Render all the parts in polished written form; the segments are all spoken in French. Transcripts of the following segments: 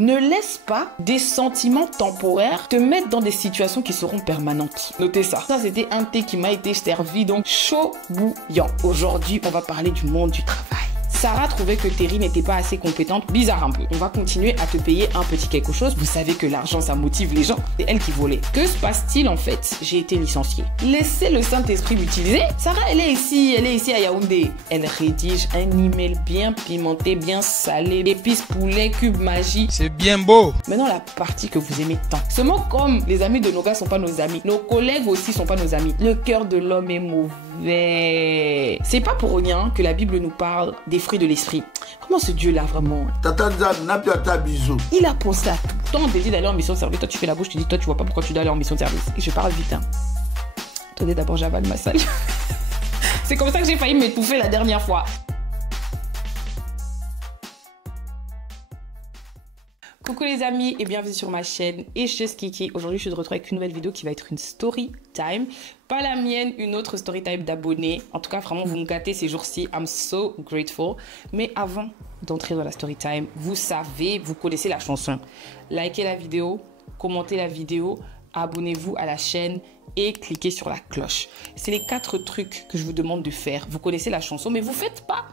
Ne laisse pas des sentiments temporaires te mettre dans des situations qui seront permanentes. Notez ça. Ça, c'était un thé qui m'a été servi, donc chaud bouillant. Aujourd'hui, on va parler du monde du travail. Sarah trouvait que Terry n'était pas assez compétente. Bizarre un peu. On va continuer à te payer un petit quelque chose. Vous savez que l'argent, ça motive les gens. C'est elle qui volait. Que se passe-t-il en fait? J'ai été licenciée. Laissez le Saint-Esprit m'utiliser. Sarah, elle est ici à Yaoundé. Elle rédige un email bien pimenté, bien salé. Épices, poulet, cube, magie. C'est bien beau. Maintenant, la partie que vous aimez tant. Seulement comme les amis de nos gars sont pas nos amis, nos collègues aussi sont pas nos amis. Le cœur de l'homme est mauvais. C'est pas pour rien que la Bible nous parle des fruits de l'esprit. Comment ce Dieu-là vraiment? Il a pensé à tout. Toi, on te dit d'aller en mission de service. Toi, tu fais la bouche, tu dis, toi, tu vois pas pourquoi tu dois aller en mission de service. Et je parle vite, hein. Attendez, d'abord, j'avale ma salle. C'est comme ça que j'ai failli m'étouffer la dernière fois. Coucou les amis et bienvenue sur ma chaîne et chez Kiki. Aujourd'hui je suis de retour avec une nouvelle vidéo qui va être une story time. Pas la mienne, une autre story time d'abonnés. En tout cas vraiment vous me gâtez ces jours-ci. I'm so grateful. Mais avant d'entrer dans la story time, vous savez, vous connaissez la chanson. Likez la vidéo, commentez la vidéo, abonnez-vous à la chaîne et cliquez sur la cloche. C'est les 4 trucs que je vous demande de faire. Vous connaissez la chanson mais vous faites pas.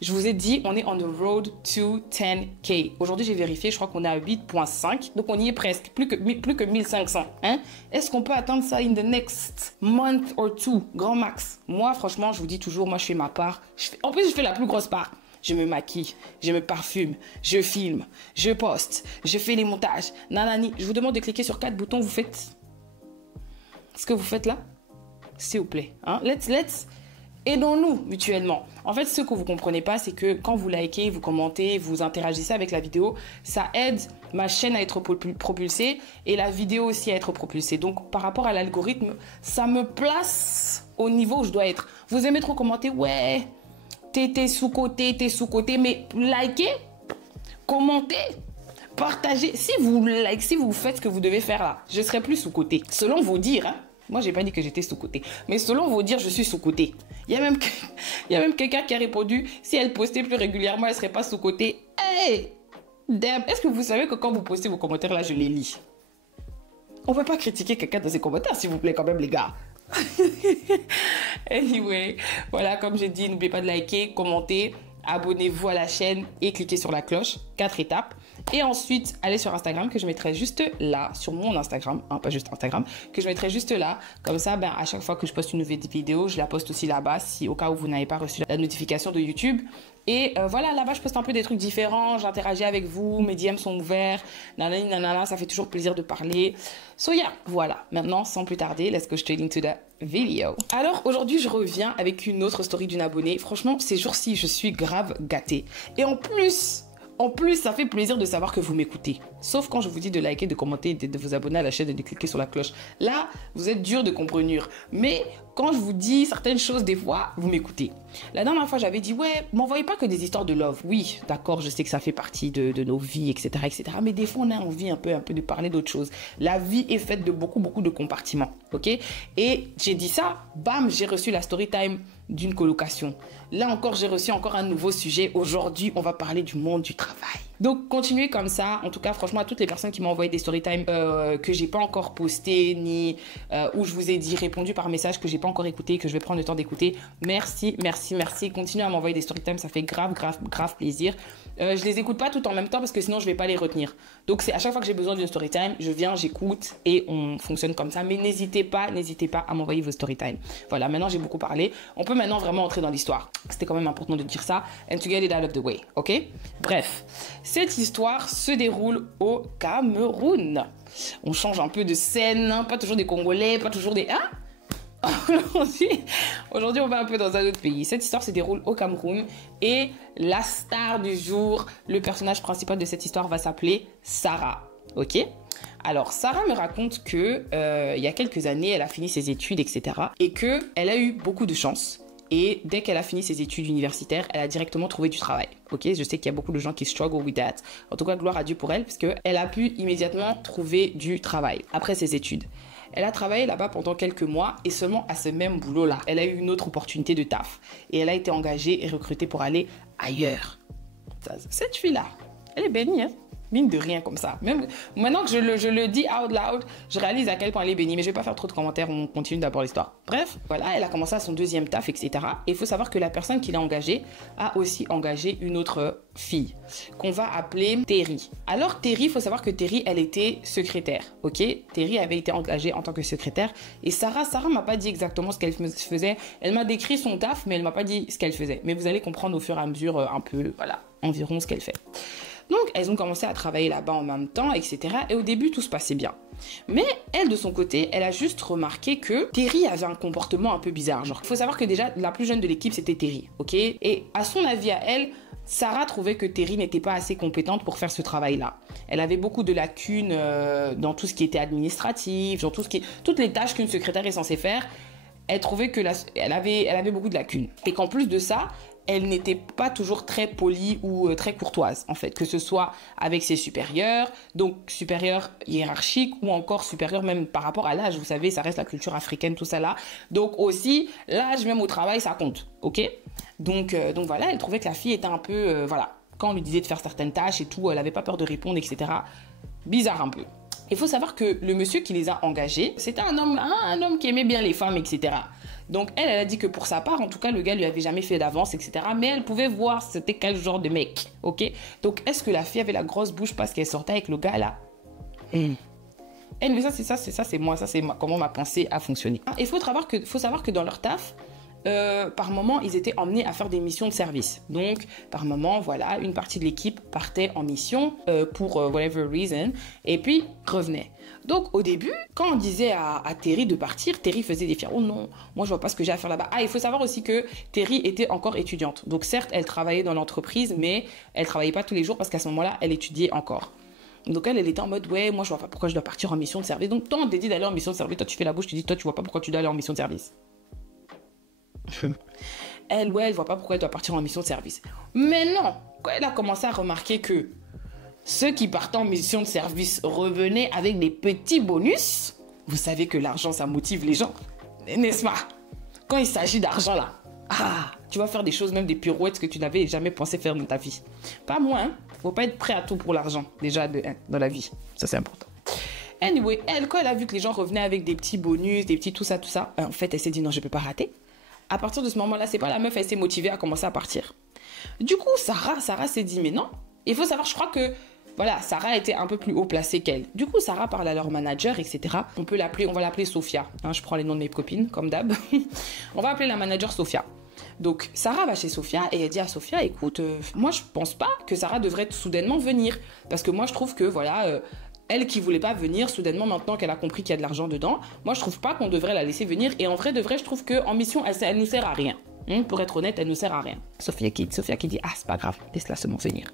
Je vous ai dit, on est on the road to 10K. Aujourd'hui, j'ai vérifié, je crois qu'on est à 8.5. Donc, on y est presque. Plus que 1500. Hein? Est-ce qu'on peut atteindre ça in the next month or two? Grand max. Moi, franchement, je vous dis toujours, moi, je fais ma part. En plus, je fais la plus grosse part. Je me maquille, je me parfume, je filme, je poste, je fais les montages. Nanani. Je vous demande de cliquer sur 4 boutons. Vous faites ce que vous faites là? S'il vous plaît. Hein? Let's. Aidons-nous mutuellement. En fait, ce que vous ne comprenez pas, c'est que quand vous likez, vous commentez, vous interagissez avec la vidéo, ça aide ma chaîne à être propulsée et la vidéo aussi à être propulsée. Donc, par rapport à l'algorithme, ça me place au niveau où je dois être. Vous aimez trop commenter, ouais, t'es sous-côté, mais likez, commentez, partagez. Si vous faites ce que vous devez faire là, je serai plus sous-côté. Selon vos dires, hein. Moi, j'ai pas dit que j'étais sous-côté. Mais selon vos dires, je suis sous-côté. Il y a même quelqu'un qui a répondu, si elle postait plus régulièrement, elle serait pas sous-côté. Hey! Damn! Est-ce que vous savez que quand vous postez vos commentaires, là, je les lis? On peut pas critiquer quelqu'un dans ses commentaires, s'il vous plaît, quand même, les gars. Anyway, voilà, comme j'ai dit, n'oubliez pas de liker, commenter, abonnez-vous à la chaîne et cliquez sur la cloche. 4 étapes. Et ensuite, allez sur Instagram que je mettrai juste là, sur mon Instagram, hein, pas juste Instagram, que je mettrai juste là. Comme ça, ben, à chaque fois que je poste une nouvelle vidéo, je la poste aussi là-bas, si au cas où vous n'avez pas reçu la notification de YouTube. Et voilà, là-bas, je poste un peu des trucs différents, j'interagis avec vous, mes DM sont ouverts, nanani, nanana, ça fait toujours plaisir de parler. So yeah, voilà. Maintenant, sans plus tarder, let's go straight into the video. Alors, aujourd'hui, je reviens avec une autre story d'une abonnée. Franchement, ces jours-ci, je suis grave gâtée. Et en plus, ça fait plaisir de savoir que vous m'écoutez. Sauf quand je vous dis de liker, de commenter, de vous abonner à la chaîne et de cliquer sur la cloche. Là, vous êtes dur de comprendre. Mais quand je vous dis certaines choses, des fois, vous m'écoutez. La dernière fois, j'avais dit, ouais, m'envoyez pas que des histoires de love. Oui, d'accord, je sais que ça fait partie de nos vies, etc., etc. Mais des fois, on a envie un peu de parler d'autre chose. La vie est faite de beaucoup de compartiments, ok? Et j'ai dit ça, bam, j'ai reçu la story time d'une colocation. Là encore, j'ai reçu encore un nouveau sujet. Aujourd'hui, on va parler du monde du travail. Donc, continuez comme ça. En tout cas, franchement, à toutes les personnes qui m'ont envoyé des story time que j'ai pas encore posté, ni où je vous ai dit, répondu par message que j'ai pas encore écouté, que je vais prendre le temps d'écouter. Merci. Continuez à m'envoyer des story time, ça fait grave plaisir. Je les écoute pas tout en même temps parce que sinon, je vais pas les retenir. Donc, c'est à chaque fois que j'ai besoin d'une story time, je viens, j'écoute et on fonctionne comme ça. Mais n'hésitez pas à m'envoyer vos story time. Voilà, maintenant, j'ai beaucoup parlé. On peut maintenant vraiment entrer dans l'histoire. C'était quand même important de dire ça. And to get it out of the way, ok? Bref, cette histoire se déroule au Cameroun. On change un peu de scène, hein? Pas toujours des Congolais, pas toujours des... Hein? Aujourd'hui, on va un peu dans un autre pays. Cette histoire se déroule au Cameroun et la star du jour, le personnage principal de cette histoire va s'appeler Sarah, ok? Alors, Sarah me raconte que il y a quelques années, elle a fini ses études, etc. et qu'elle a eu beaucoup de chance. Et dès qu'elle a fini ses études universitaires, elle a directement trouvé du travail. Ok, je sais qu'il y a beaucoup de gens qui struggle with that. En tout cas, gloire à Dieu pour elle, parce qu'elle a pu immédiatement trouver du travail après ses études. Elle a travaillé là-bas pendant quelques mois et seulement à ce même boulot-là, elle a eu une autre opportunité de taf. Et elle a été engagée et recrutée pour aller ailleurs. Cette fille-là, elle est bénie, hein? Mine de rien comme ça. Même maintenant que je le dis out loud, je réalise à quel point elle est bénie. Mais je vais pas faire trop de commentaires, on continue d'abord l'histoire. Bref, voilà, elle a commencé à son deuxième taf, etc. Et il faut savoir que la personne qui l'a engagée a aussi engagé une autre fille, qu'on va appeler Terry. Alors Terry, il faut savoir que Terry, elle était secrétaire, ok? Terry avait été engagée en tant que secrétaire. Et Sarah m'a pas dit exactement ce qu'elle faisait. Elle m'a décrit son taf, mais elle m'a pas dit ce qu'elle faisait. Mais vous allez comprendre au fur et à mesure un peu, voilà, environ ce qu'elle fait. Donc, elles ont commencé à travailler là-bas en même temps, etc. Et au début, tout se passait bien. Mais elle, de son côté, elle a juste remarqué que Terry avait un comportement un peu bizarre. Genre, il faut savoir que déjà, la plus jeune de l'équipe, c'était Terry, ok? Et à son avis à elle, Sarah trouvait que Terry n'était pas assez compétente pour faire ce travail-là. Elle avait beaucoup de lacunes dans tout ce qui était administratif, dans toutes les tâches qu'une secrétaire est censée faire. Elle trouvait que elle avait beaucoup de lacunes. Et qu'en plus de ça, elle n'était pas toujours très polie ou très courtoise, en fait, que ce soit avec ses supérieurs, donc supérieurs hiérarchiques ou encore supérieurs même par rapport à l'âge. Vous savez, ça reste la culture africaine, tout ça là. Donc aussi, l'âge même au travail, ça compte, ok? Donc voilà, elle trouvait que la fille était un peu, voilà, quand on lui disait de faire certaines tâches et tout, elle n'avait pas peur de répondre, etc. Bizarre un peu. Il faut savoir que le monsieur qui les a engagés, c'était un homme qui aimait bien les femmes, etc. Donc elle a dit que pour sa part, en tout cas, le gars lui avait jamais fait d'avance, etc. Mais elle pouvait voir c'était quel genre de mec, ok? Donc est-ce que la fille avait la grosse bouche parce qu'elle sortait avec le gars là? Elle me dit ça, c'est moi, comment ma pensée a fonctionné. Il faut savoir que dans leur taf, par moment, ils étaient emmenés à faire des missions de service. Donc, par moment, voilà, une partie de l'équipe partait en mission pour whatever reason, et puis revenait. Donc, au début, quand on disait à Terry de partir, Terry faisait des fiers. Oh non, moi, je vois pas ce que j'ai à faire là-bas. Ah, il faut savoir aussi que Terry était encore étudiante. Donc, certes, elle travaillait dans l'entreprise, mais elle travaillait pas tous les jours parce qu'à ce moment-là, elle étudiait encore. Donc elle était en mode, ouais, moi, je vois pas pourquoi je dois partir en mission de service. Donc, toi, on te dit d'aller en mission de service, toi, tu fais la bouche, tu dis, toi, tu vois pas pourquoi tu dois aller en mission de service. Elle voit pas pourquoi elle doit partir en mission de service. Mais non, quand elle a commencé à remarquer que ceux qui partaient en mission de service revenaient avec des petits bonus, vous savez que l'argent, ça motive les gens, n'est-ce pas? Quand il s'agit d'argent, là, tu vas faire des choses, même des pirouettes que tu n'avais jamais pensé faire dans ta vie. Pas moi, hein. Faut pas être prêt à tout pour l'argent, déjà, dans la vie. Ça, c'est important. Anyway, quand elle a vu que les gens revenaient avec des petits bonus, des petits tout ça, en fait, elle s'est dit, non, je peux pas rater. À partir de ce moment-là, c'est pas la meuf, elle s'est motivée à commencer à partir. Du coup, Sarah s'est dit, mais non. Il faut savoir, je crois que, voilà, Sarah était un peu plus haut placée qu'elle. Du coup, Sarah parle à leur manager, etc. On va l'appeler Sophia. Hein, je prends les noms de mes copines, comme d'hab. On va appeler la manager Sophia. Donc, Sarah va chez Sophia et elle dit à Sophia, écoute, moi, je pense pas que Sarah devrait soudainement venir. Parce que moi, je trouve que, voilà... elle qui voulait pas venir, soudainement, maintenant qu'elle a compris qu'il y a de l'argent dedans, moi, je trouve pas qu'on devrait la laisser venir. Et en vrai, je trouve qu'en mission, elle nous sert à rien. Pour être honnête, elle nous sert à rien. Sophia qui dit, c'est pas grave, laisse-la seulement venir.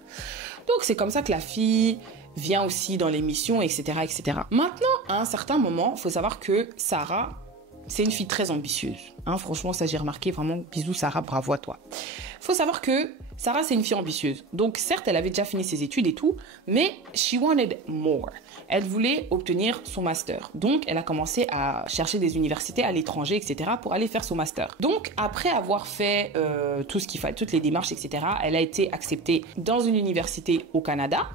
Donc, c'est comme ça que la fille vient aussi dans les missions, etc., etc. Maintenant, à un certain moment, il faut savoir que Sarah, c'est une fille très ambitieuse. Franchement, ça, j'ai remarqué. Vraiment, bisous, Sarah, bravo à toi. Il faut savoir que Sarah, c'est une fille ambitieuse. Donc, certes, elle avait déjà fini ses études et tout, mais she wanted more. Elle voulait obtenir son master. Donc, elle a commencé à chercher des universités à l'étranger, etc., pour aller faire son master. Donc, après avoir fait tout ce qu'il fallait, toutes les démarches, etc., elle a été acceptée dans une université au Canada.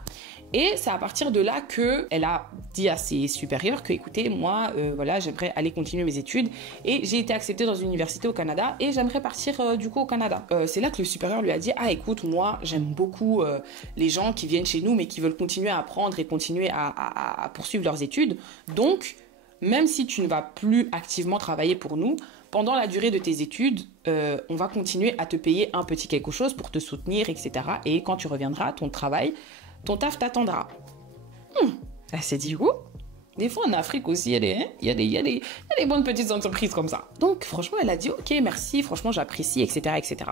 Et c'est à partir de là qu'elle a dit à ses supérieurs que, écoutez, moi, voilà, j'aimerais aller continuer mes études et j'ai été acceptée dans une université au Canada et j'aimerais partir du coup au Canada. C'est là que le supérieur lui a dit, écoute, moi, j'aime beaucoup les gens qui viennent chez nous mais qui veulent continuer à apprendre et continuer à poursuivre leurs études. Donc, même si tu ne vas plus activement travailler pour nous, pendant la durée de tes études, on va continuer à te payer un petit quelque chose pour te soutenir, etc. Et quand tu reviendras à ton travail, ton taf t'attendra. Elle s'est dit, des fois en Afrique aussi, il y a des bonnes petites entreprises comme ça. Donc franchement, elle a dit, ok, merci, franchement, j'apprécie, etc., etc.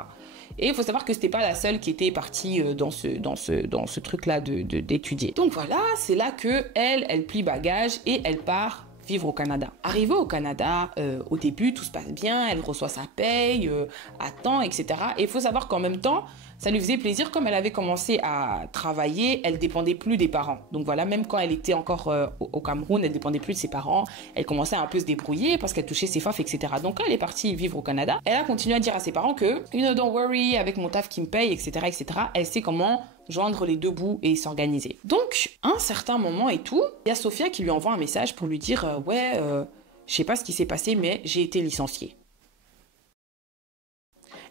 Et il faut savoir que c'était pas la seule qui était partie dans ce truc-là d'étudier. Donc voilà, c'est là que elle plie bagage et elle part vivre au Canada. Arrivée au Canada, au début, tout se passe bien, elle reçoit sa paye à temps, etc. Et il faut savoir qu'en même temps, ça lui faisait plaisir, comme elle avait commencé à travailler, elle dépendait plus des parents. Donc voilà, même quand elle était encore au Cameroun, elle dépendait plus de ses parents, elle commençait à un peu se débrouiller parce qu'elle touchait ses FAF, etc. Donc quand elle est partie vivre au Canada, elle a continué à dire à ses parents que, don't worry, avec mon taf qui me paye, etc., etc., elle sait comment joindre les deux bouts et s'organiser. Donc, à un certain moment et tout, il y a Sophia qui lui envoie un message pour lui dire je sais pas ce qui s'est passé, mais j'ai été licenciée.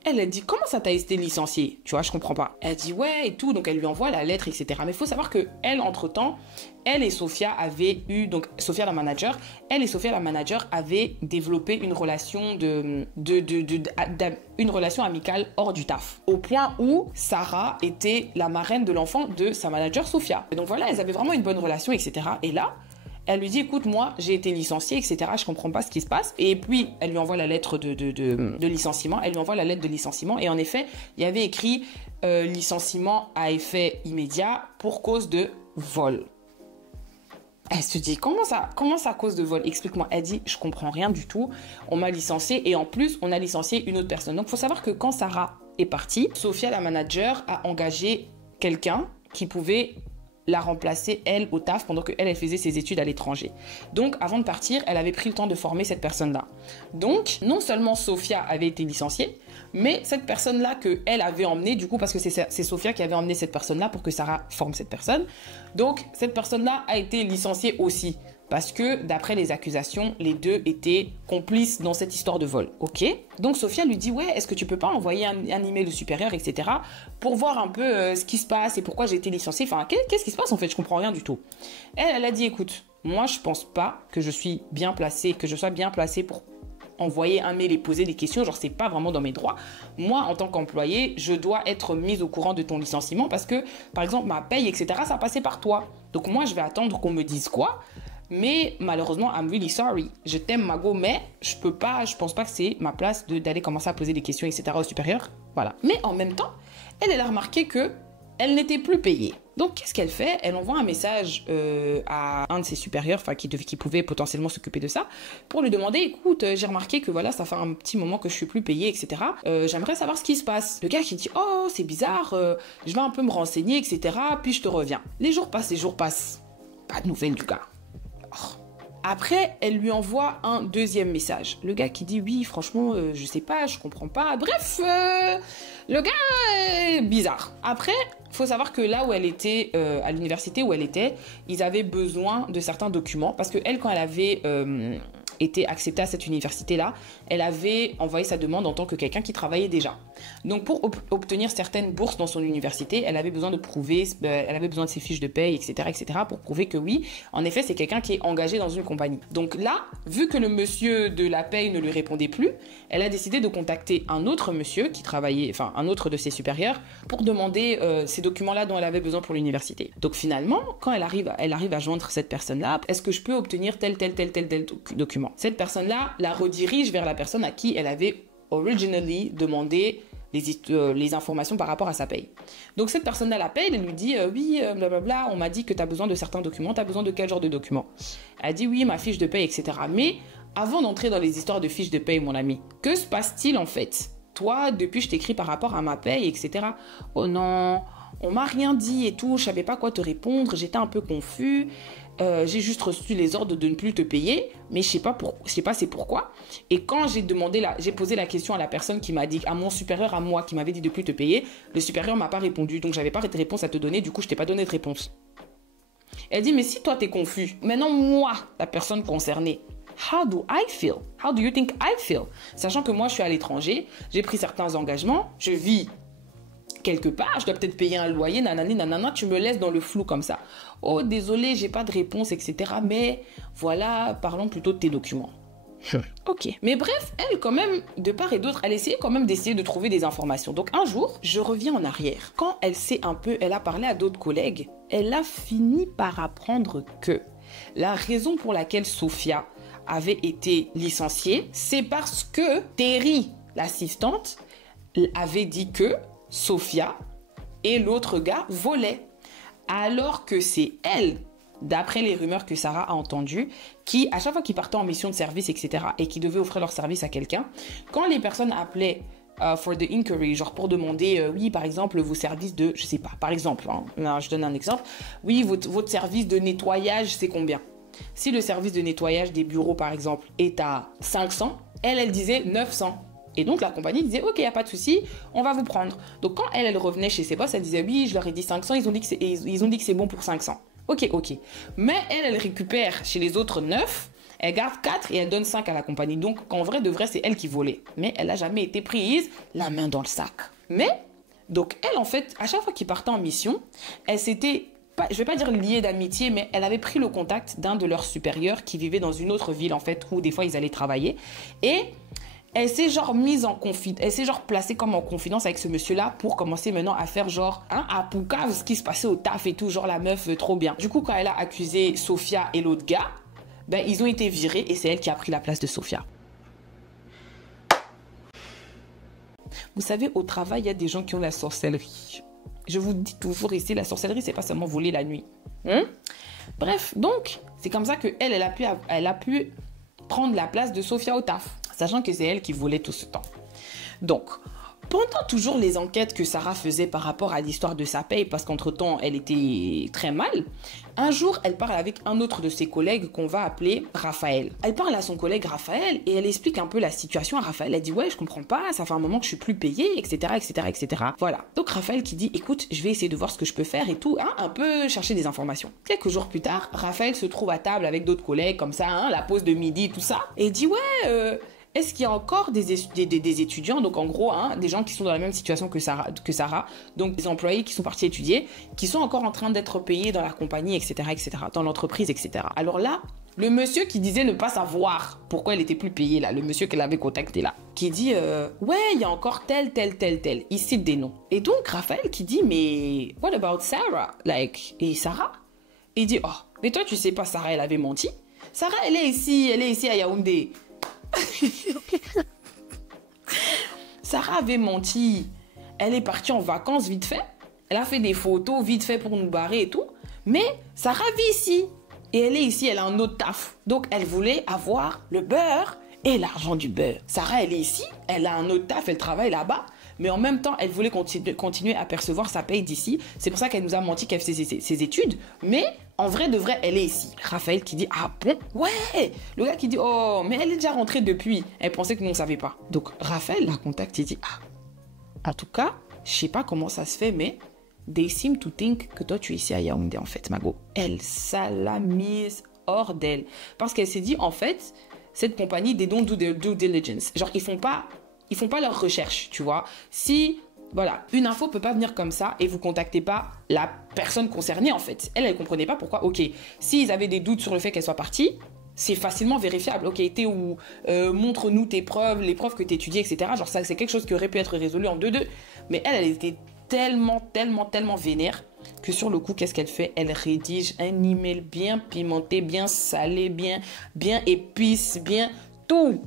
Elle a dit, comment ça t'as été licenciée? Tu vois, je comprends pas. Elle dit, ouais, et tout. Donc, elle lui envoie la lettre, etc. Mais il faut savoir que elle, entre-temps, elle et Sophia avaient eu, donc Sophia la manager, elle et Sophia la manager avaient développé une relation une relation amicale hors du taf. Au point où Sarah était la marraine de l'enfant de sa manager Sophia. Et donc voilà, elles avaient vraiment une bonne relation, etc. Et là, elle lui dit, écoute, moi, j'ai été licenciée, etc. Je comprends pas ce qui se passe. Et puis, elle lui envoie la lettre de licenciement. Elle lui envoie la lettre de licenciement. Et en effet, il y avait écrit licenciement à effet immédiat pour cause de vol. Elle se dit, comment ça cause de vol? Explique-moi. Elle dit, je comprends rien du tout. On m'a licenciée et en plus, on a licencié une autre personne. Donc, il faut savoir que quand Sarah est partie, Sophia, la manager, a engagé quelqu'un qui pouvait la remplacer, elle, au taf, pendant qu'elle, elle faisait ses études à l'étranger. Donc, avant de partir, elle avait pris le temps de former cette personne-là. Donc, non seulement Sophia avait été licenciée, mais cette personne-là qu'elle avait emmenée, du coup, parce que c'est Sophia qui avait emmené cette personne-là pour que Sarah forme cette personne. Donc, cette personne-là a été licenciée aussi. Parce que, d'après les accusations, les deux étaient complices dans cette histoire de vol. Ok. Donc, Sophia lui dit, ouais, est-ce que tu peux pas envoyer un email au supérieur, etc. pour voir un peu ce qui se passe et pourquoi j'ai été licenciée. Enfin, qu'est-ce qui se passe en fait? Je comprends rien du tout. Elle a dit, écoute, moi, je pense pas que je sois bien placée pour envoyer un mail et poser des questions, genre c'est pas vraiment dans mes droits. Moi, en tant qu'employé, je dois être mise au courant de ton licenciement parce que, par exemple, ma paye, etc., ça passait par toi. Donc moi, je vais attendre qu'on me dise quoi. Mais malheureusement, I'm really sorry. Je t'aime, Mago, mais je pense pas que c'est ma place d'aller commencer à poser des questions, etc. au supérieur. Voilà. Mais en même temps, elle a remarqué que elle n'était plus payée. Donc, qu'est-ce qu'elle fait? Elle envoie un message à un de ses supérieurs, enfin, qui pouvait potentiellement s'occuper de ça, pour lui demander, écoute, j'ai remarqué que voilà, ça fait un petit moment que je suis plus payée, etc. J'aimerais savoir ce qui se passe. Le gars qui dit, oh, c'est bizarre, je vais un peu me renseigner, etc. Puis je te reviens. Les jours passent. Pas de nouvelles du gars. Après, elle lui envoie un deuxième message. Le gars qui dit, oui, franchement, je sais pas, je comprends pas. Bref, le gars est bizarre. Après, il faut savoir que là où elle était, à l'université où elle était, ils avaient besoin de certains documents. Parce que elle, quand elle avait été acceptée à cette université-là, elle avait envoyé sa demande en tant que quelqu'un qui travaillait déjà. Donc, pour obtenir certaines bourses dans son université, elle avait besoin de prouver, elle avait besoin de ses fiches de paye, etc., pour prouver que oui, en effet, c'est quelqu'un qui est engagé dans une compagnie. Donc là, vu que le monsieur de la paye ne lui répondait plus, elle a décidé de contacter un autre monsieur qui travaillait, enfin, un autre de ses supérieurs, pour demander ces documents-là dont elle avait besoin pour l'université. Donc finalement, quand elle arrive à joindre cette personne-là, est-ce que je peux obtenir tel document? Cette personne-là la redirige vers la personne à qui elle avait originally demandé les informations par rapport à sa paye. Donc cette personne-là l'appelle et lui dit oui, blablabla, on m'a dit que tu as besoin de certains documents, tu as besoin de quel genre de documents? Elle dit oui, ma fiche de paye, etc. Mais avant d'entrer dans les histoires de fiches de paye, mon ami, que se passe-t-il en fait? Toi, depuis je t'écris par rapport à ma paye, etc. Oh non, on m'a rien dit et tout, je savais pas quoi te répondre, j'étais un peu confus. J'ai juste reçu les ordres de ne plus te payer, mais je sais pas c'est pourquoi. Et quand j'ai posé la question à la personne qui m'a dit, à mon supérieur à moi, qui m'avait dit de plus te payer, le supérieur m'a pas répondu, donc j'avais pas de réponse à te donner, du coup je t'ai pas donné de réponse. Elle dit, mais si toi t'es confus, maintenant moi, la personne concernée, how do I feel? How do you think I feel? Sachant que moi je suis à l'étranger, j'ai pris certains engagements, je vis quelque part, je dois peut-être payer un loyer, nanana, tu me laisses dans le flou comme ça. Oh, désolé, j'ai pas de réponse, etc. Mais voilà, parlons plutôt de tes documents. Ok. Mais bref, elle, quand même, de part et d'autre, elle essayait quand même d'essayer de trouver des informations. Donc un jour, je reviens en arrière. Quand elle sait un peu, elle a parlé à d'autres collègues, elle a fini par apprendre que la raison pour laquelle Sophia avait été licenciée, c'est parce que Terry, l'assistante, avait dit que Sophia et l'autre gars volaient. Alors que c'est elle, d'après les rumeurs que Sarah a entendues, qui, à chaque fois qu'ils partaient en mission de service, etc., et qui devaient offrir leur service à quelqu'un, quand les personnes appelaient for the inquiry, genre pour demander, oui, par exemple, vos services de, je sais pas, par exemple, hein, non, je donne un exemple, oui, votre service de nettoyage, c'est combien? Si le service de nettoyage des bureaux, par exemple, est à 500, elle disait 900. Et donc, la compagnie disait, ok, il n'y a pas de souci, on va vous prendre. Donc, quand elle revenait chez ses boss, elle disait, oui, je leur ai dit 500, ils ont dit que c'est bon pour 500. Ok. Mais elle récupère chez les autres 9, elle garde 4 et elle donne 5 à la compagnie. Donc, en vrai de vrai, c'est elle qui volait. Mais elle n'a jamais été prise la main dans le sac. Mais, donc, elle, en fait, à chaque fois qu'ils partaient en mission, elle s'était, je vais pas dire liée d'amitié, mais elle avait pris le contact d'un de leurs supérieurs qui vivait dans une autre ville, en fait, où des fois, ils allaient travailler. Et elle s'est genre mise en confidence, elle s'est genre placée comme en confidence avec ce monsieur-là pour commencer maintenant à faire genre à Pouka ce qui se passait au taf et tout, genre la meuf trop bien. Du coup, quand elle a accusé Sophia et l'autre gars, ben ils ont été virés et c'est elle qui a pris la place de Sophia. Vous savez, au travail, il y a des gens qui ont la sorcellerie. Je vous dis toujours ici, la sorcellerie, c'est pas seulement voler la nuit. Bref, donc, c'est comme ça qu'elle a pu prendre la place de Sophia au taf, sachant que c'est elle qui volait tout ce temps. Donc, pendant toujours les enquêtes que Sarah faisait par rapport à l'histoire de sa paye, parce qu'entre-temps, elle était très mal, un jour, elle parle avec un autre de ses collègues qu'on va appeler Raphaël. Elle parle à son collègue Raphaël et elle explique un peu la situation à Raphaël. Elle dit, ouais, je comprends pas, ça fait un moment que je suis plus payée, etc., etc., etc. Voilà. Donc Raphaël qui dit, écoute, je vais essayer de voir ce que je peux faire et tout, un peu chercher des informations. Quelques jours plus tard, Raphaël se trouve à table avec d'autres collègues, comme ça, la pause de midi, tout ça, et dit, ouais, est-ce qu'il y a encore des étudiants, donc en gros, des gens qui sont dans la même situation que Sarah, donc des employés qui sont partis étudier, qui sont encore en train d'être payés dans la compagnie, etc., dans l'entreprise, etc. Alors là, le monsieur qui disait ne pas savoir pourquoi elle était plus payée, là, le monsieur qu'elle avait contacté là, qui dit, ouais, il y a encore tel, il cite des noms. Et donc, Raphaël qui dit, mais what about Sarah? Et Sarah? Et il dit, oh, mais toi, tu sais pas, Sarah, elle avait menti. Sarah, elle est ici à Yaoundé. Sarah avait menti. Elle est partie en vacances vite fait. Elle a fait des photos vite fait pour nous barrer et tout. Mais Sarah vit ici. Et elle est ici, elle a un autre taf. Donc elle voulait avoir le beurre et l'argent du beurre. Sarah, elle est ici, elle a un autre taf, elle travaille là-bas. Mais en même temps, elle voulait continuer à percevoir sa paye d'ici. C'est pour ça qu'elle nous a menti qu'elle faisait ses études. Mais en vrai de vrai, elle est ici. Raphaël qui dit, ah bon? Ouais. Le gars qui dit, oh, mais elle est déjà rentrée depuis. Elle pensait que nous, on savait pas. Donc Raphaël la contacte et dit, ah, en tout cas, je sais pas comment ça se fait, mais they seem to think que toi, tu es ici à Yaoundé, en fait, Mago. Elle, ça l'a mise hors d'elle. Parce qu'elle s'est dit, en fait, cette compagnie, they don't do their due diligence. Genre, ils font pas leur recherche, tu vois. Si, voilà, une info peut pas venir comme ça et vous contactez pas la personne concernée, en fait. Elle comprenait pas pourquoi. Ok, s'ils avaient des doutes sur le fait qu'elle soit partie, c'est facilement vérifiable. Ok, t'es où? Montre-nous tes preuves, les preuves que t'étudies, etc. Genre, ça, c'est quelque chose qui aurait pu être résolu en 2-2. Mais elle était tellement vénère que sur le coup, qu'est-ce qu'elle fait? Elle rédige un email bien pimenté, bien salé, bien épice, bien tout.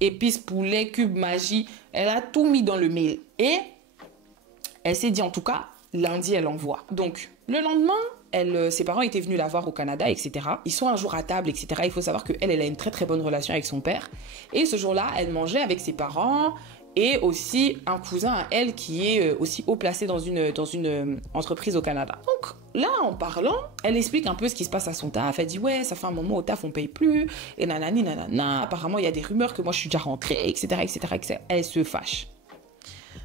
Épices, poulet, cube, magie. Elle a tout mis dans le mail. Et elle s'est dit, en tout cas, lundi, elle envoie. Donc, le lendemain, ses parents étaient venus la voir au Canada, etc. Ils sont un jour à table, etc. Il faut savoir qu'elle a une très bonne relation avec son père. Et ce jour-là, elle mangeait avec ses parents et aussi un cousin à elle qui est aussi haut placé dans une entreprise au Canada. Donc là, en parlant, elle explique un peu ce qui se passe à son taf. Elle dit, ouais, ça fait un moment au taf, on paye plus, et nanani, nanana. Apparemment, il y a des rumeurs que moi, je suis déjà rentrée, etc. Elle se fâche.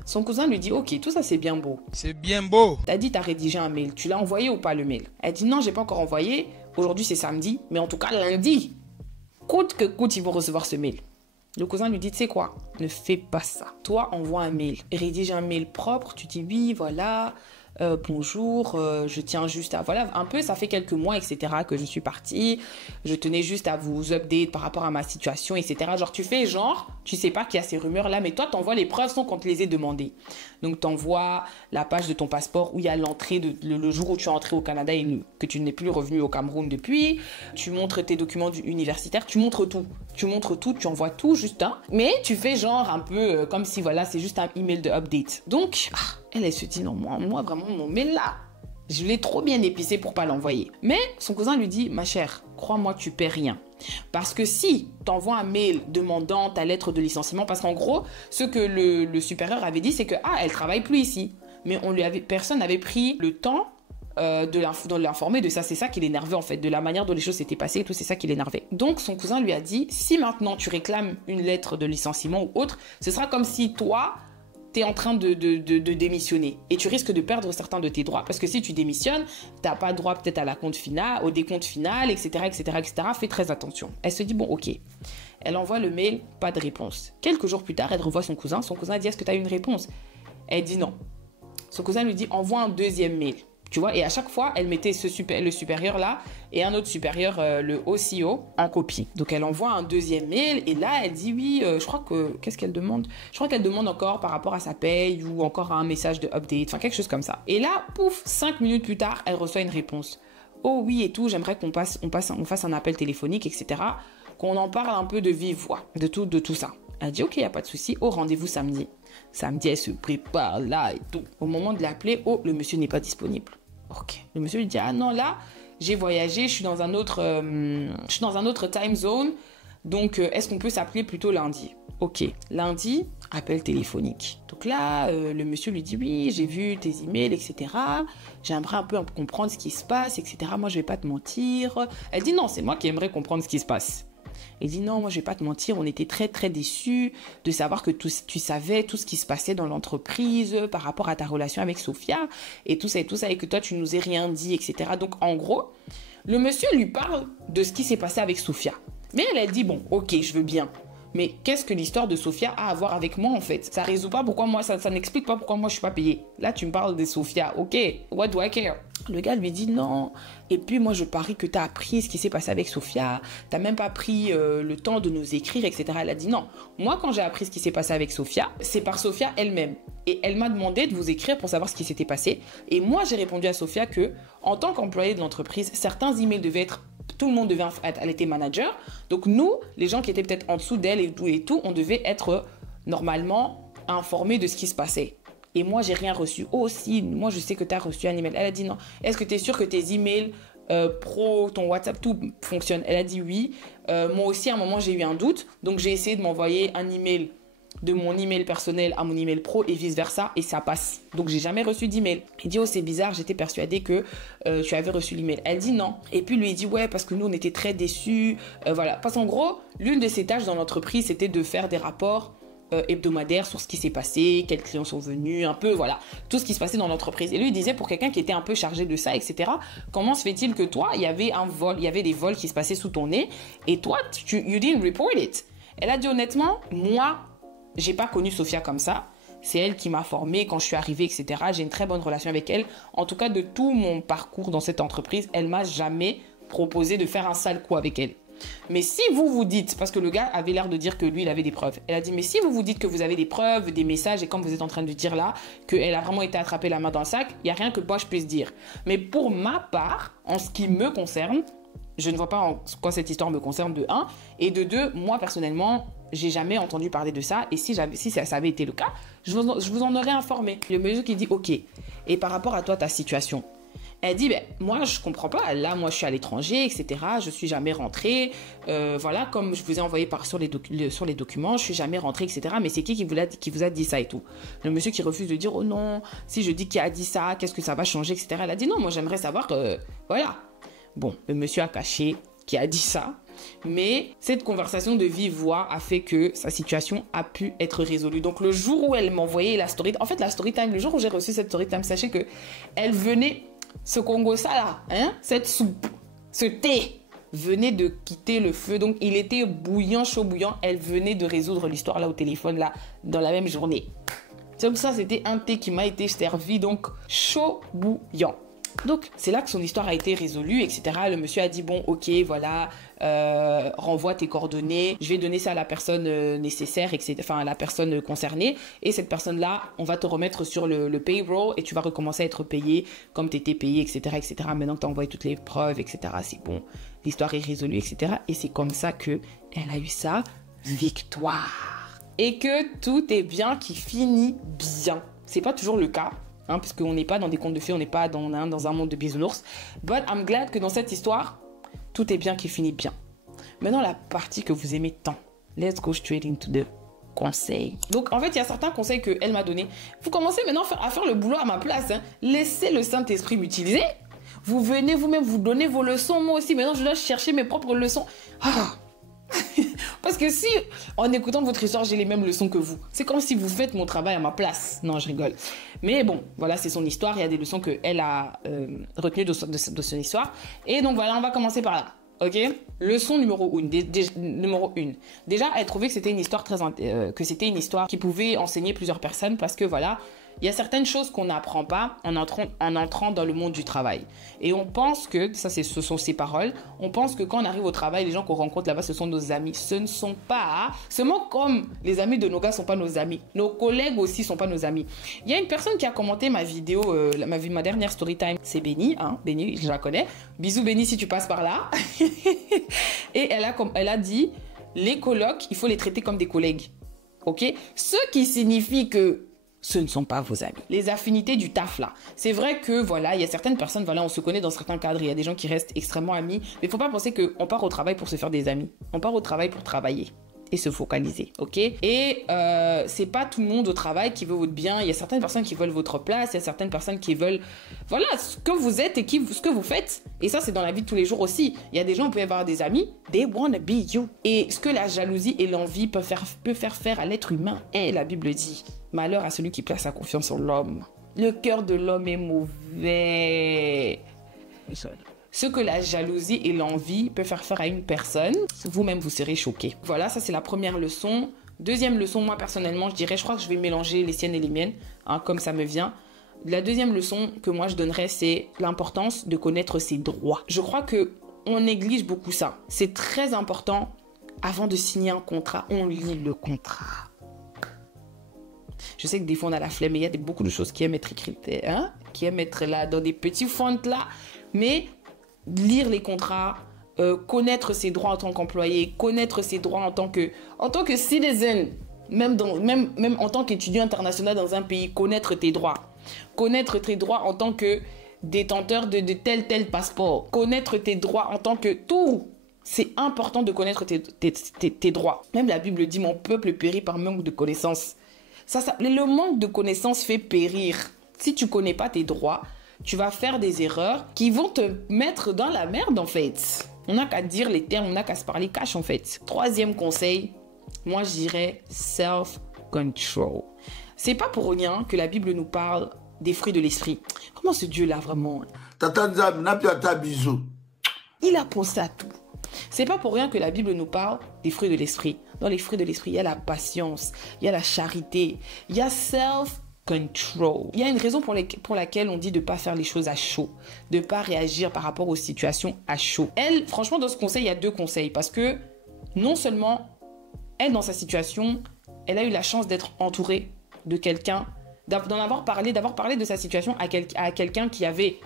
Son cousin lui dit, ok, tout ça, c'est bien beau. C'est bien beau. T'as dit, t'as rédigé un mail. Tu l'as envoyé ou pas, le mail? Elle dit, non, j'ai pas encore envoyé. Aujourd'hui, c'est samedi. Mais en tout cas, lundi, coûte que coûte, ils vont recevoir ce mail. Le cousin lui dit, tu sais quoi, ne fais pas ça. Toi, envoie un mail. Rédige un mail propre. Tu dis, oui, voilà, bonjour, je tiens juste à... Voilà, un peu, ça fait quelques mois, etc. que je suis partie. Je tenais juste à vous update par rapport à ma situation, etc. Genre, tu fais genre, tu sais pas qu'il y a ces rumeurs-là, mais toi, t'envoies les preuves sans qu'on te les ait demandées. Donc, t'envoies la page de ton passeport où il y a l'entrée, le jour où tu es entré au Canada et que tu n'es plus revenu au Cameroun depuis. Tu montres tes documents universitaires, tu montres tout. Tu envoies tout, juste un. Mais tu fais genre un peu comme si, voilà, c'est juste un email de update. Donc, elle se dit, non, moi vraiment, mon mail là, je l'ai trop bien épicé pour pas l'envoyer. Mais son cousin lui dit, ma chère, crois-moi, tu perds rien. Parce que si tu envoies un mail demandant ta lettre de licenciement, parce qu'en gros, ce que le supérieur avait dit, c'est que, elle travaille plus ici. Mais personne n'avait pris le temps de l'informer de ça. C'est ça qui l'énervait en fait, de la manière dont les choses s'étaient passées et tout, c'est ça qui l'énervait. Donc son cousin lui a dit, si maintenant tu réclames une lettre de licenciement ou autre, ce sera comme si toi, tu es en train de démissionner et tu risques de perdre certains de tes droits parce que si tu démissionnes, tu n'as pas droit peut-être à la compte finale, au décompte final, etc., etc., etc. Fais très attention. Elle se dit, bon, ok. Elle envoie le mail, pas de réponse. Quelques jours plus tard, elle revoit son cousin. Son cousin dit, est-ce que tu as eu une réponse? Elle dit non. Son cousin lui dit, envoie un deuxième mail. Tu vois, et à chaque fois, elle mettait le supérieur là et un autre supérieur, le OCO, en copie. Donc, elle envoie un deuxième mail et là, elle dit oui, je crois que... Qu'est-ce qu'elle demande? Je crois qu'elle demande encore par rapport à sa paye ou encore un message de update, enfin quelque chose comme ça. Et là, pouf, 5 minutes plus tard, elle reçoit une réponse. Oh oui et tout, j'aimerais qu'on fasse un appel téléphonique, etc. Qu'on en parle un peu de vive voix, de tout ça. Elle dit ok, il n'y a pas de souci, au rendez-vous samedi. Samedi, elle se prépare là et tout. Au moment de l'appeler, oh, le monsieur n'est pas disponible. Ok. Le monsieur lui dit ah non là j'ai voyagé, je suis dans un autre time zone, donc est-ce qu'on peut s'appeler plutôt lundi? Ok. Lundi, appel téléphonique. Donc là le monsieur lui dit oui j'ai vu tes emails etc. J'aimerais un peu comprendre ce qui se passe etc. Moi je vais pas te mentir. Elle dit non c'est moi qui aimerais comprendre ce qui se passe. Il dit non, moi je vais pas te mentir, on était très très déçus de savoir que tu savais tout ce qui se passait dans l'entreprise par rapport à ta relation avec Sophia et tout ça et que toi tu nous ai rien dit, etc. Donc en gros, le monsieur lui parle de ce qui s'est passé avec Sophia. Mais elle a dit bon, ok, je veux bien. Mais qu'est-ce que l'histoire de Sophia a à voir avec moi en fait? Ça résout pas pourquoi moi, ça n'explique pas pourquoi moi je suis pas payée. Là tu me parles de Sophia, ok, what do I care? Le gars lui dit non. Et puis moi je parie que tu as appris ce qui s'est passé avec Sophia. Tu n'as même pas pris le temps de nous écrire, etc. Elle a dit non. Moi quand j'ai appris ce qui s'est passé avec Sophia, c'est par Sophia elle-même. Et elle m'a demandé de vous écrire pour savoir ce qui s'était passé. Et moi j'ai répondu à Sophia que en tant qu'employé de l'entreprise, certains emails devaient être... Tout le monde devait être... Elle était manager. Donc nous, les gens qui étaient peut-être en dessous d'elle et tout, on devait être normalement informés de ce qui se passait. Et moi, j'ai rien reçu. Oh, si, moi, je sais que tu as reçu un email. Elle a dit non. Est-ce que tu es sûr que tes emails pro, ton WhatsApp, tout fonctionne? Elle a dit oui. Moi aussi, à un moment, j'ai eu un doute. Donc, j'ai essayé de m'envoyer un email de mon email personnel à mon email pro et vice-versa. Et ça passe. Donc, j'ai jamais reçu d'email. Il dit, oh, c'est bizarre. J'étais persuadée que tu avais reçu l'email. Elle dit non. Et puis, lui, il dit, ouais, parce que nous, on était très déçus. Voilà. Parce qu'en gros, l'une de ses tâches dans l'entreprise, c'était de faire des rapports hebdomadaire sur ce qui s'est passé, quels clients sont venus, un peu, voilà, tout ce qui se passait dans l'entreprise. Et lui, il disait, pour quelqu'un qui était un peu chargé de ça, etc., comment se fait-il que toi, il y avait des vols qui se passaient sous ton nez, et toi, you didn't report it? Elle a dit, honnêtement, moi, j'ai pas connu Sophia comme ça. C'est elle qui m'a formée quand je suis arrivée, etc. J'ai une très bonne relation avec elle. En tout cas, de tout mon parcours dans cette entreprise, elle m'a jamais proposé de faire un sale coup avec elle. Mais si vous vous dites, parce que le gars avait l'air de dire que lui, il avait des preuves. Elle a dit, mais si vous vous dites que vous avez des preuves, des messages, et comme vous êtes en train de dire là, qu'elle a vraiment été attrapée la main dans le sac, il n'y a rien que moi je puisse dire. Mais pour ma part, en ce qui me concerne, je ne vois pas en quoi cette histoire me concerne de 1. Et de 2, moi personnellement, j'ai jamais entendu parler de ça. Et si ça avait été le cas, je vous en aurais informé. Le monsieur qui dit, ok, et par rapport à toi, ta situation, elle dit, ben, moi, je comprends pas. Là, moi, je suis à l'étranger, etc. Je suis jamais rentrée. Voilà, comme je vous ai envoyé sur les documents, je suis jamais rentrée, etc. Mais c'est qui vous a dit ça et tout? Le monsieur qui refuse de dire, oh non, si je dis qui a dit ça, qu'est-ce que ça va changer, etc. Elle a dit, non, moi, j'aimerais savoir, voilà. Bon, le monsieur a caché qui a dit ça. Mais cette conversation de vive voix a fait que sa situation a pu être résolue. Donc, le jour où elle m'envoyait la story... En fait, la story time, le jour où j'ai reçu cette story time, sachez que elle venait... Ce Congo ça là, hein, cette soupe, ce thé venait de quitter le feu. Donc, il était bouillant, chaud bouillant. Elle venait de résoudre l'histoire là au téléphone là, dans la même journée. Comme ça, c'était un thé qui m'a été servi, donc chaud bouillant. Donc, c'est là que son histoire a été résolue, etc. Le monsieur a dit, bon, ok, voilà, renvoie tes coordonnées, je vais donner ça à la personne nécessaire, etc. Enfin, à la personne concernée. Et cette personne-là, on va te remettre sur le payroll et tu vas recommencer à être payé comme tu étais payé, etc., etc. Maintenant que tu as envoyé toutes les preuves, etc., c'est bon, l'histoire est résolue, etc. Et c'est comme ça qu'elle a eu sa victoire. Et que tout est bien qui finit bien. C'est pas toujours le cas. Parce qu'on n'est pas dans des contes de fées, on n'est pas dans un monde de bisounours. But I'm glad que dans cette histoire, tout est bien qui finit bien. Maintenant, la partie que vous aimez tant. Let's go straight into the conseils. Donc, en fait, il y a certains conseils qu'elle m'a donnés. Vous commencez maintenant à faire le boulot à ma place. Hein. Laissez le Saint-Esprit m'utiliser. Vous venez vous-même, vous donnez vos leçons. Moi aussi, maintenant, je dois chercher mes propres leçons. Ah. Parce que si, en écoutant votre histoire, j'ai les mêmes leçons que vous, c'est comme si vous faites mon travail à ma place. Non, je rigole. Mais bon, voilà, c'est son histoire. Il y a des leçons qu'elle a retenues de son histoire. Et donc voilà, on va commencer par là. Ok, leçon numéro 1. Déjà, elle trouvait que c'était une histoire une histoire qui pouvait enseigner plusieurs personnes parce que voilà, il y a certaines choses qu'on n'apprend pas en entrant dans le monde du travail. Et on pense que, ce sont ses paroles, on pense que quand on arrive au travail, les gens qu'on rencontre là-bas, ce sont nos amis. Ce ne sont pas, seulement comme les amis de nos gars ne sont pas nos amis. Nos collègues aussi ne sont pas nos amis. Il y a une personne qui a commenté ma vidéo, ma dernière story time, c'est Béni, hein, Béni, je la connais. Bisous Béni si tu passes par là. Et elle a dit, les colocs, il faut les traiter comme des collègues. Ok? Ce qui signifie que ce ne sont pas vos amis. Les affinités du taf là. C'est vrai que voilà, il y a certaines personnes, voilà, on se connaît dans certains cadres, il y a des gens qui restent extrêmement amis, mais il ne faut pas penser qu'on part au travail pour se faire des amis. On part au travail pour travailler et se focaliser, ok? Et c'est pas tout le monde au travail qui veut votre bien. Il y a certaines personnes qui veulent votre place, il y a certaines personnes qui veulent, voilà, ce que vous êtes et ce que vous faites. Et ça, c'est dans la vie de tous les jours aussi. Il y a des gens, vous pouvez avoir des amis, they wanna be you. Et ce que la jalousie et l'envie peut faire à l'être humain, et la Bible dit, malheur à celui qui place sa confiance en l'homme. Le cœur de l'homme est mauvais. Ce que la jalousie et l'envie peuvent faire à une personne, vous-même vous serez choqué. Voilà, ça c'est la première leçon. Deuxième leçon, moi personnellement, je crois que je vais mélanger les siennes et les miennes, hein, comme ça me vient. La deuxième leçon que moi je donnerais, c'est l'importance de connaître ses droits. Je crois que on néglige beaucoup ça. C'est très important. Avant de signer un contrat, on lit le contrat. Je sais que des fois on a la flemme, mais il y a beaucoup de choses qui aiment être écrites, hein, qui aiment être là dans des petits fonts là, mais lire les contrats, connaître ses droits en tant qu'employé, connaître ses droits en tant que citizen, même en tant qu'étudiant international dans un pays, connaître tes droits en tant que détenteur de tel passeport, connaître tes droits en tant que tout. C'est important de connaître tes droits. Même la Bible dit, mon peuple périt par manque de connaissances. Le manque de connaissances fait périr. Si tu connais pas tes droits, tu vas faire des erreurs qui vont te mettre dans la merde en fait. On n'a qu'à dire les termes, on n'a qu'à se parler cash en fait. Troisième conseil, moi je dirais self-control. C'est pas pour rien que la Bible nous parle des fruits de l'esprit. Comment ce Dieu là vraiment? Il a pensé à tout. C'est pas pour rien que la Bible nous parle des fruits de l'esprit. Dans les fruits de l'esprit, il y a la patience, il y a la charité, il y a self-control. Il y a une raison pour laquelle on dit de ne pas faire les choses à chaud, de ne pas réagir par rapport aux situations à chaud. Elle, franchement, dans ce conseil, il y a deux conseils. Parce que non seulement, elle, dans sa situation, elle a eu la chance d'être entourée de quelqu'un, d'avoir parlé de sa situation à quelqu'un qui avait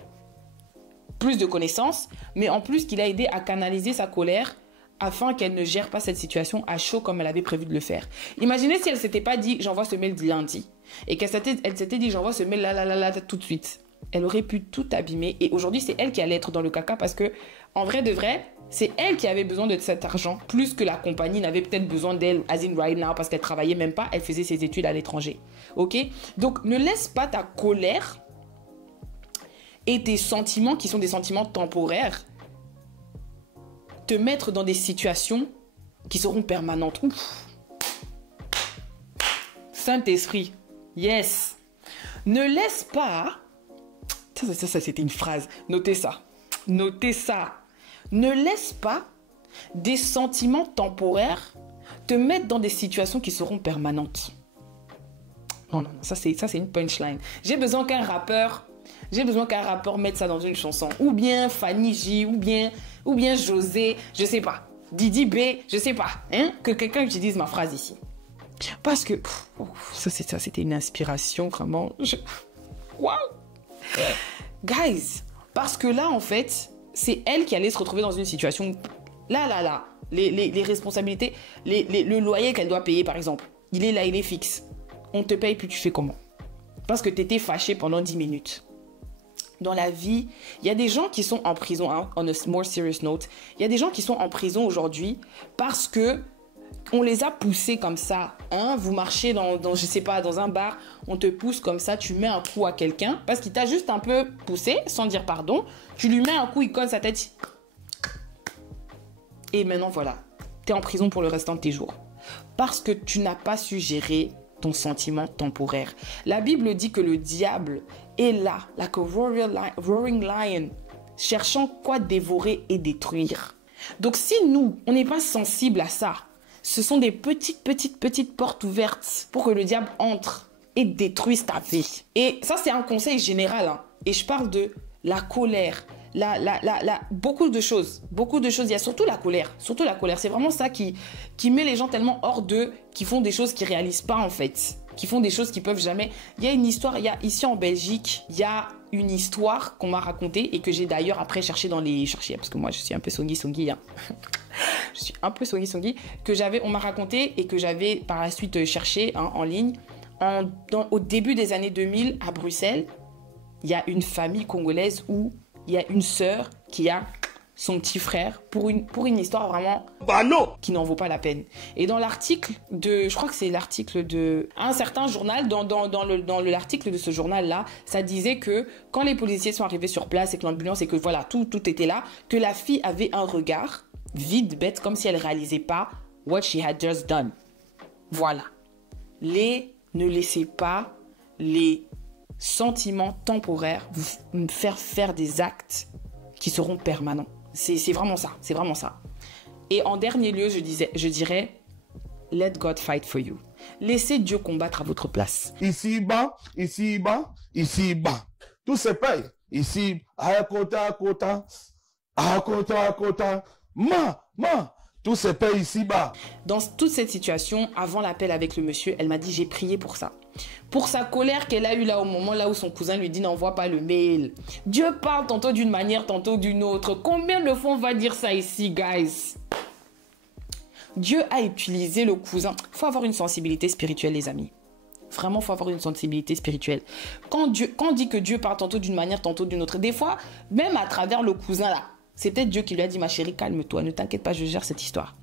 plus de connaissances, mais en plus qu'il a aidé à canaliser sa colère afin qu'elle ne gère pas cette situation à chaud comme elle avait prévu de le faire. Imaginez si elle s'était pas dit j'envoie ce mail lundi et qu'elle s'était dit j'envoie ce mail là tout de suite. Elle aurait pu tout abîmer et aujourd'hui c'est elle qui allait être dans le caca parce que en vrai de vrai c'est elle qui avait besoin de cet argent plus que la compagnie n'avait peut-être besoin d'elle as in right now parce qu'elle travaillait même pas, elle faisait ses études à l'étranger. Ok? Donc ne laisse pas ta colère et tes sentiments qui sont des sentiments temporaires te mettre dans des situations qui seront permanentes. Ouf. Saint-Esprit, yes. Ne laisse pas... Ça c'était une phrase. Notez ça. Ne laisse pas des sentiments temporaires te mettre dans des situations qui seront permanentes. Non, ça c'est une punchline. J'ai besoin qu'un rappeur mette ça dans une chanson. Ou bien Fanny J, ou bien José, je sais pas. Didi B, je sais pas. Hein? Que quelqu'un utilise ma phrase ici. Parce que ça c'était une inspiration vraiment. Waouh! Guys, parce que là en fait, c'est elle qui allait se retrouver dans une situation. Là. Les responsabilités, le loyer qu'elle doit payer par exemple. Il est là, il est fixe. On te paye, puis tu fais comment? Parce que tu étais fâché pendant 10 minutes. Dans la vie, il y a des gens qui sont en prison, hein, on a more serious note, il y a des gens qui sont en prison aujourd'hui parce que On les a poussés comme ça. Hein? Vous marchez je sais pas, dans un bar, on te pousse comme ça, tu mets un coup à quelqu'un parce qu'il t'a juste un peu poussé, sans dire pardon. Tu lui mets un coup, il colle sa tête. Et maintenant, voilà. Tu es en prison pour le restant de tes jours. Parce que tu n'as pas su gérer ton sentiment temporaire. La Bible dit que le diable est là, like a roaring lion, cherchant quoi dévorer et détruire. Donc si nous, on n'est pas sensible à ça, ce sont des petites portes ouvertes pour que le diable entre et détruise ta vie. Et ça, c'est un conseil général. Hein. Et je parle de la colère, beaucoup de choses. Il y a surtout la colère. C'est vraiment ça qui met les gens tellement hors d'eux, qui font des choses qu'ils ne réalisent pas en fait. Qui font des choses qu'ils peuvent jamais. Il y a une histoire, ici en Belgique, il y a une histoire qu'on m'a racontée et que j'ai d'ailleurs après cherché dans les cherchés, parce que moi je suis un peu songi. Hein. Je suis un peu songi, on m'a raconté et que j'avais par la suite cherché hein, en ligne. Au début des années 2000 à Bruxelles, il y a une famille congolaise où il y a une sœur qui a son petit frère pour une histoire vraiment qui n'en vaut pas la peine. Et dans l'article je crois que c'est l'article de un certain journal, dans l'article de ce journal-là, ça disait que quand les policiers sont arrivés sur place et que l'ambulance et que voilà, tout était là, que la fille avait un regard vide, bête, comme si elle réalisait pas what she had just done. Voilà. Ne laissez pas les sentiments temporaires vous faire des actes qui seront permanents. C'est vraiment ça. Et en dernier lieu, je dirais, let God fight for you. Laissez Dieu combattre à votre place. Ici-bas. Tout se paye. Ici, à côta. Tout se paye ici-bas. Dans toute cette situation, avant l'appel avec le monsieur, elle m'a dit, j'ai prié pour ça. Pour sa colère qu'elle a eue là au moment là où son cousin lui dit n'envoie pas le mail. Dieu parle tantôt d'une manière, tantôt d'une autre. Combien de fois on va dire ça ici, guys? Dieu a utilisé le cousin. Il faut avoir une sensibilité spirituelle, les amis. Vraiment, il faut avoir une sensibilité spirituelle. Quand on dit que Dieu parle tantôt d'une manière, tantôt d'une autre, des fois, même à travers le cousin là, c'est peut-être Dieu qui lui a dit, ma chérie, calme-toi, ne t'inquiète pas, je gère cette histoire.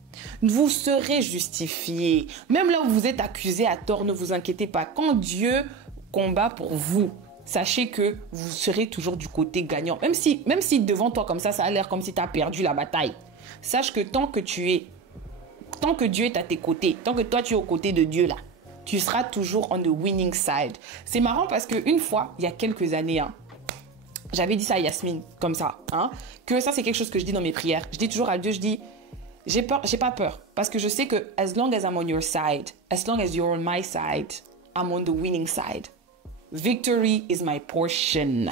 Vous serez justifié. Même là où vous êtes accusé à tort, ne vous inquiétez pas. Quand Dieu combat pour vous, sachez que vous serez toujours du côté gagnant. Même si devant toi comme ça a l'air comme si tu as perdu la bataille. Sache que tant que Dieu est à tes côtés, tant que toi tu es aux côtés de Dieu là, tu seras toujours on the winning side. C'est marrant parce qu'une fois, il y a quelques années, hein, j'avais dit ça à Yasmine, comme ça, hein, que ça c'est quelque chose que je dis dans mes prières. Je dis toujours à Dieu, je dis, j'ai pas peur, parce que je sais que as long as I'm on your side, as long as you're on my side, I'm on the winning side. Victory is my portion.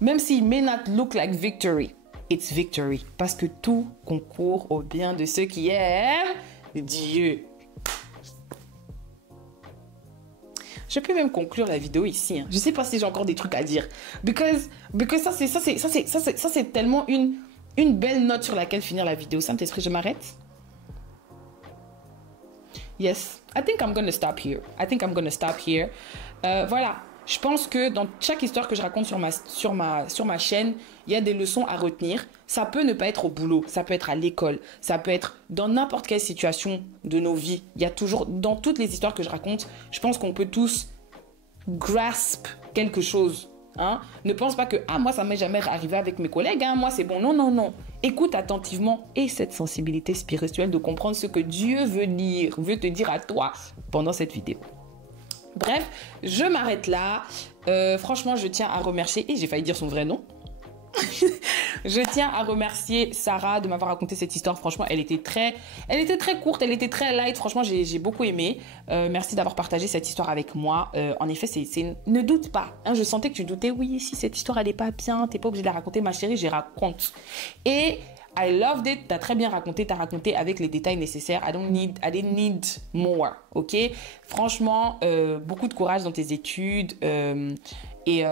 Même s'il may not look like victory, it's victory. Parce que tout concourt au bien de ceux qui aiment Dieu. Je peux même conclure la vidéo ici. Hein. Je sais pas si j'ai encore des trucs à dire. Because ça c'est tellement une belle note sur laquelle finir la vidéo. Saint-Esprit, je m'arrête. Yes, I think I'm gonna stop here. Voilà. Je pense que dans chaque histoire que je raconte sur ma chaîne, il y a des leçons à retenir. Ça peut ne pas être au boulot, ça peut être à l'école, ça peut être dans n'importe quelle situation de nos vies. Il y a toujours, dans toutes les histoires que je raconte, je pense qu'on peut tous grasp quelque chose. Hein? Ne pense pas que moi ça m'est jamais arrivé avec mes collègues, hein? Moi c'est bon. Non. Écoute attentivement et cette sensibilité spirituelle de comprendre ce que Dieu veut te dire à toi pendant cette vidéo. Bref, je m'arrête là. Franchement, je tiens à remercier, et j'ai failli dire son vrai nom. Je tiens à remercier Sarah de m'avoir raconté cette histoire. Franchement, elle était très courte, elle était très light. Franchement, j'ai beaucoup aimé. Merci d'avoir partagé cette histoire avec moi. En effet, ne doute pas. Hein, je sentais que tu doutais. Oui, si cette histoire, elle n'est pas bien, t'es pas obligée de la raconter, ma chérie, j'y raconte. Et I loved it. T'as très bien raconté. T'as raconté avec les détails nécessaires. I didn't need more. Ok. Franchement, beaucoup de courage dans tes études. Et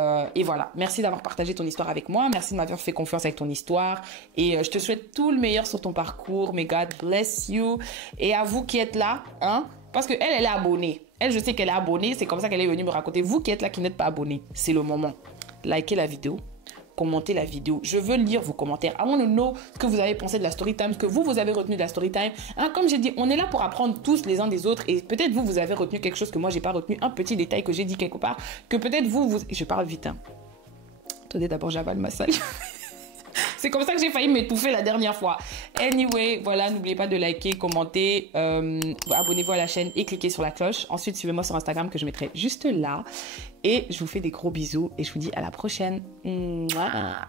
voilà. Merci d'avoir partagé ton histoire avec moi. Merci de m'avoir fait confiance avec ton histoire. Et je te souhaite tout le meilleur sur ton parcours. May God bless you. Et à vous qui êtes là, hein, parce que elle est abonnée. Elle, je sais qu'elle est abonnée. C'est comme ça qu'elle est venue me raconter. Vous qui êtes là, qui n'êtes pas abonné, c'est le moment. Likez la vidéo. commenter la vidéo. Je veux lire vos commentaires. I want to know ce que vous avez pensé de la story time, ce que vous avez retenu de la story time. Hein, comme j'ai dit, on est là pour apprendre tous les uns des autres et peut-être vous avez retenu quelque chose que moi, j'ai pas retenu, un petit détail que j'ai dit quelque part, que peut-être je parle vite. Hein. Attendez, d'abord, j'avale ma salle. C'est comme ça que j'ai failli m'étouffer la dernière fois. Anyway, voilà, n'oubliez pas de liker, commenter, abonnez-vous à la chaîne et cliquez sur la cloche. Ensuite, suivez-moi sur Instagram que je mettrai juste là. Et je vous fais des gros bisous et je vous dis à la prochaine. Mouah.